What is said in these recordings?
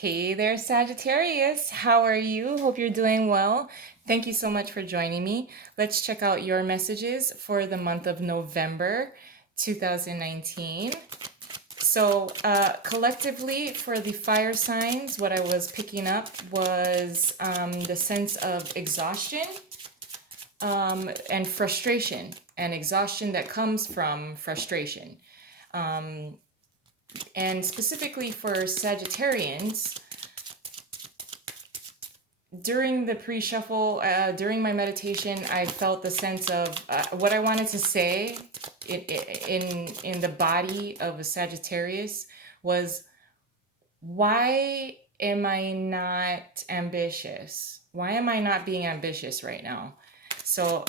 Hey there, Sagittarius. How are you? Hope you're doing well. Thank you so much for joining me. Let's check out your messages for the month of November 2019. So, collectively, for the fire signs, what I was picking up was the sense of exhaustion and frustration, and exhaustion that comes from frustration. And specifically for Sagittarians, during the pre-shuffle, during my meditation, I felt the sense of what I wanted to say in the body of a Sagittarius was, why am I not ambitious? Why am I not being ambitious right now? So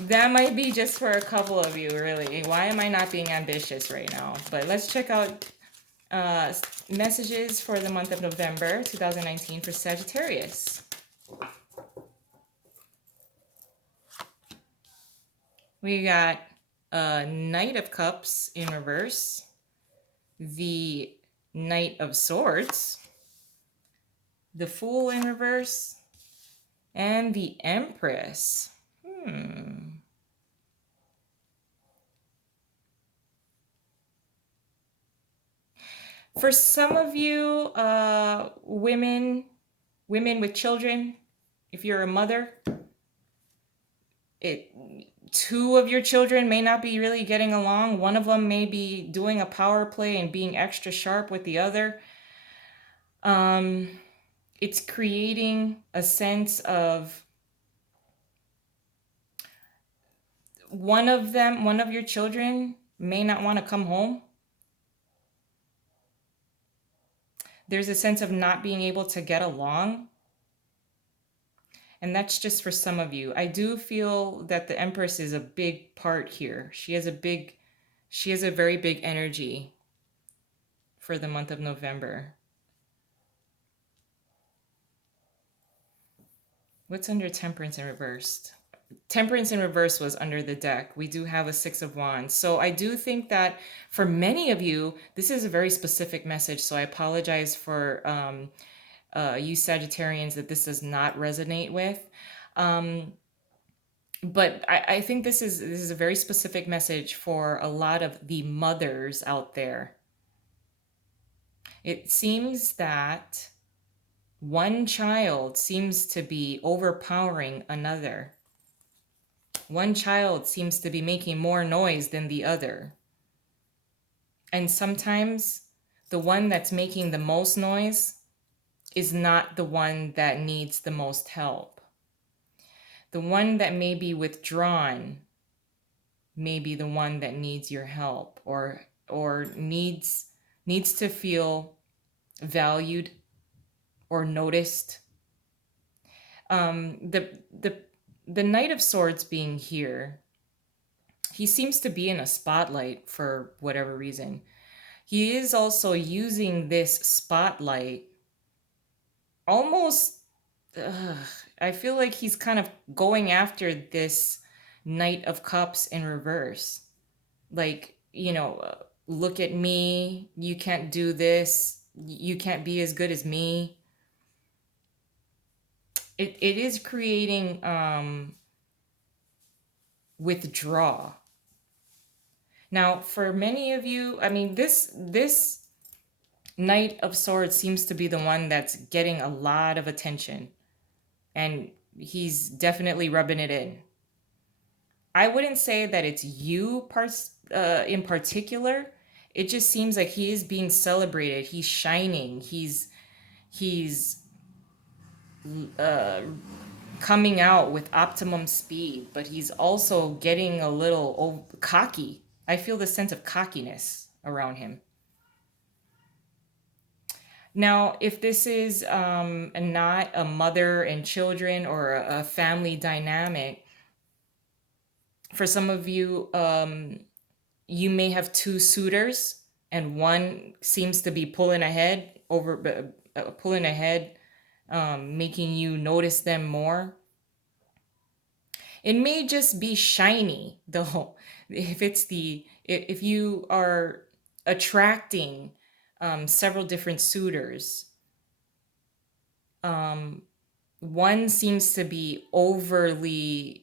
that might be just for a couple of you, really. Why am I not being ambitious right now? But let's check out messages for the month of November 2019 for Sagittarius. We got Knight of Cups in reverse, the Knight of Swords, the Fool in reverse, and the Empress. For some of you, women with children, if you're a mother, two of your children may not be really getting along. One of them may be doing a power play and being extra sharp with the other. It's creating a sense of one of your children may not want to come home. There's a sense of not being able to get along. And that's just for some of you. I do feel that the Empress is a big part here. She has a very big energy for the month of November. What's under Temperance in reversed? Temperance in reverse was under the deck. We do have a Six of Wands. So I do think that for many of you, this is a very specific message. So I apologize for you Sagittarians that this does not resonate with. But I think this is a very specific message for a lot of the mothers out there. It seems that one child seems to be overpowering another. One child seems to be making more noise than the other. And sometimes the one that's making the most noise is not the one that needs the most help. The one that may be withdrawn may be the one that needs your help, or needs to feel valued or noticed. The Knight of Swords being here, he seems to be in a spotlight for whatever reason. He is also using this spotlight almost, I feel like he's kind of going after this Knight of Cups in reverse. Like, look at me, you can't do this, you can't be as good as me. It is creating withdraw. Now, for many of you, I mean, this Knight of Swords seems to be the one that's getting a lot of attention, and he's definitely rubbing it in. I wouldn't say that it's you in particular. It just seems like he is being celebrated. He's shining. He's coming out with optimum speed, but he's also getting a little cocky. I feel the sense of cockiness around him. Now, if this is not a mother and children or a family dynamic, for some of you, you may have two suitors, and one seems to be pulling ahead, making you notice them more. It may just be shiny, though. If you are attracting several different suitors. Um, One seems to be overly,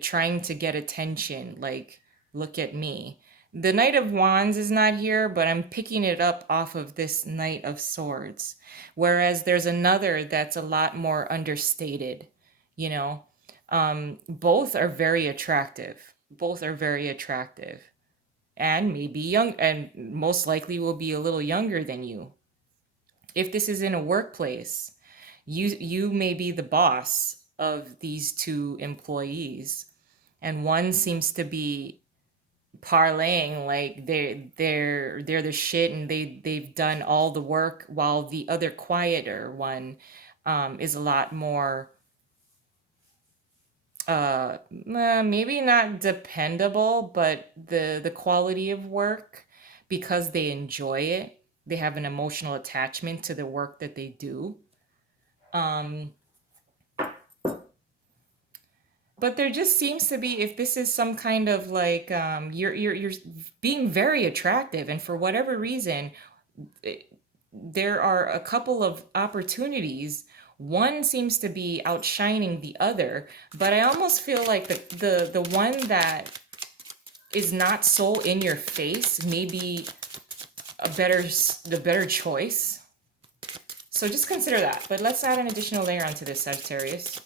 trying to get attention, like, look at me. The Knight of Wands is not here, but I'm picking it up off of this Knight of Swords. Whereas there's another that's a lot more understated, you know. Both are very attractive. Both are very attractive. And maybe young, and most likely will be a little younger than you. If this is in a workplace, you may be the boss of these two employees, and one seems to be parlaying like they're the shit, and they've done all the work, while the other quieter one is a lot more maybe not dependable, but the quality of work, because they enjoy it, they have an emotional attachment to the work that they do. um but there just seems to be, if this is some kind of like, you're being very attractive, and for whatever reason, it, there are a couple of opportunities. One seems to be outshining the other, but I almost feel like the one that is not so in your face may be the better choice. So just consider that. But let's add an additional layer onto this, Sagittarius.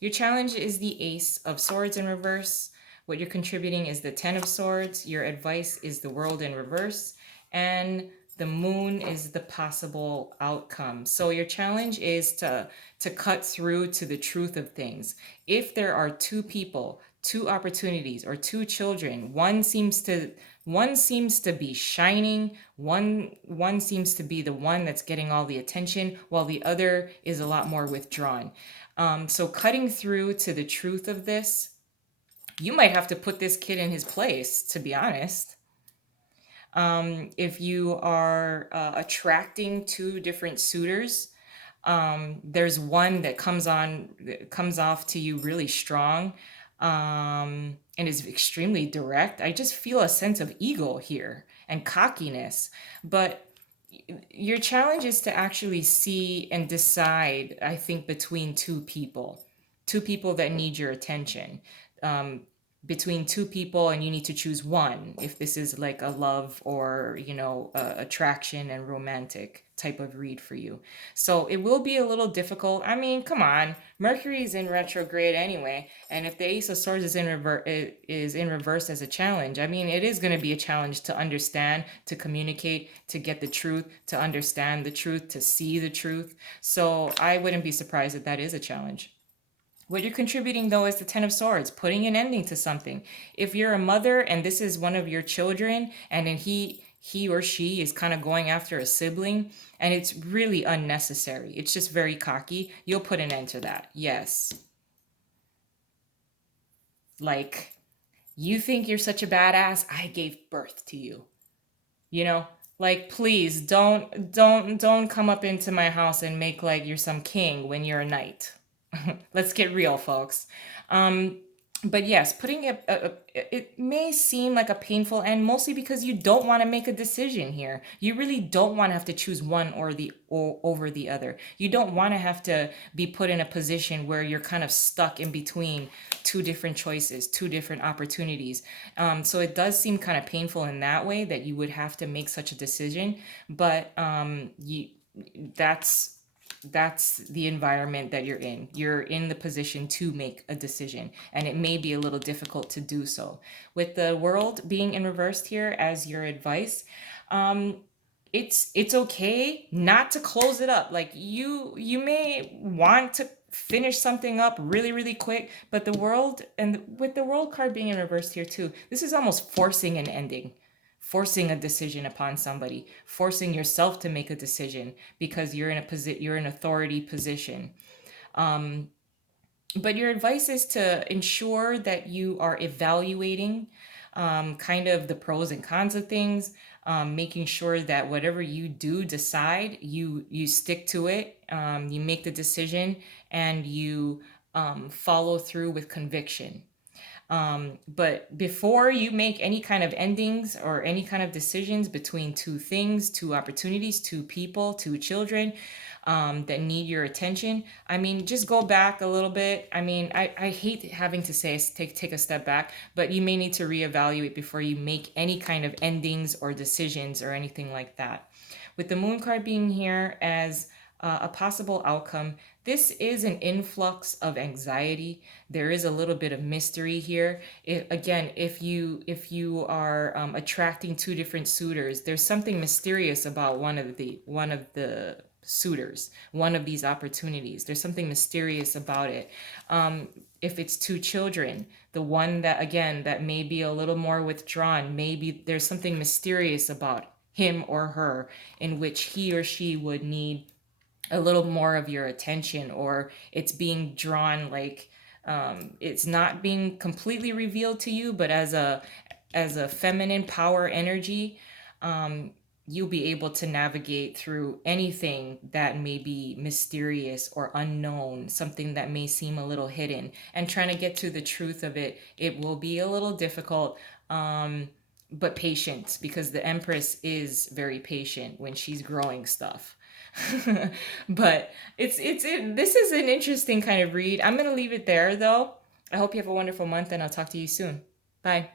Your challenge is the Ace of Swords in reverse. What you're contributing is the Ten of Swords. Your advice is the World in reverse. And the Moon is the possible outcome. So your challenge is to cut through to the truth of things. If there are two people, two opportunities, or two children, one seems to be shining, one seems to be the one that's getting all the attention, while the other is a lot more withdrawn. So cutting through to the truth of this, you might have to put this kid in his place, to be honest. If you are attracting two different suitors, there's one that comes off to you really strong, and is extremely direct. I just feel a sense of ego here and cockiness. But your challenge is to actually see and decide, I think, between two people that need your attention. Um, Between two people, and you need to choose one, if this is like a love, or attraction and romantic type of read for you. So it will be a little difficult. I mean, come on, Mercury is in retrograde anyway, and if the Ace of Swords is in reverse as a challenge, I mean, it is going to be a challenge to understand, to communicate, to get the truth, to understand the truth, to see the truth. So I wouldn't be surprised if that is a challenge. What you're contributing, though, is the Ten of Swords, putting an ending to something. If you're a mother and this is one of your children, and then he or she is kind of going after a sibling, and it's really unnecessary, it's just very cocky, you'll put an end to that. Yes. Like, you think you're such a badass? I gave birth to you. You know? Like, please don't come up into my house and make like you're some king when you're a knight. Let's get real, folks. Um, but yes, putting it may seem like a painful end, mostly because you don't want to make a decision here. You really don't want to have to choose one or over the other. You don't want to have to be put in a position where you're kind of stuck in between two different choices, two different opportunities. So it does seem kind of painful in that way, that you would have to make such a decision. But that's that's the environment that you're in. You're in the position to make a decision, and it may be a little difficult to do so. With the World being in reversed here as your advice, um, it's okay not to close it up. Like, you may want to finish something up really really quick, but the World, and with the World card being in reversed here too, this is almost forcing an ending, forcing a decision upon somebody, forcing yourself to make a decision, because you're in authority position. Um, but your advice is to ensure that you are evaluating, kind of the pros and cons of things, making sure that whatever you do decide, you stick to it, you make the decision, and you follow through with conviction. But before you make any kind of endings or any kind of decisions between two things, two opportunities, two people, two children, that need your attention, I mean, just go back a little bit. I mean, I hate having to say take a step back, but you may need to reevaluate before you make any kind of endings or decisions or anything like that. With the moon card being here as a possible outcome, this is an influx of anxiety. There is a little bit of mystery here. Again, if you are attracting two different suitors, there's something mysterious about one of the suitors, one of these opportunities. There's something mysterious about it. If it's two children, the one that, again, that may be a little more withdrawn, maybe there's something mysterious about him or her in which he or she would need a little more of your attention, or it's being drawn like, it's not being completely revealed to you, but as a feminine power energy, um, you'll be able to navigate through anything that may be mysterious or unknown, something that may seem a little hidden, and trying to get to the truth of it. It will be a little difficult, but patient, because the Empress is very patient when she's growing stuff. But this is an interesting kind of read. I'm gonna leave it there though. I hope you have a wonderful month, and I'll talk to you soon. Bye.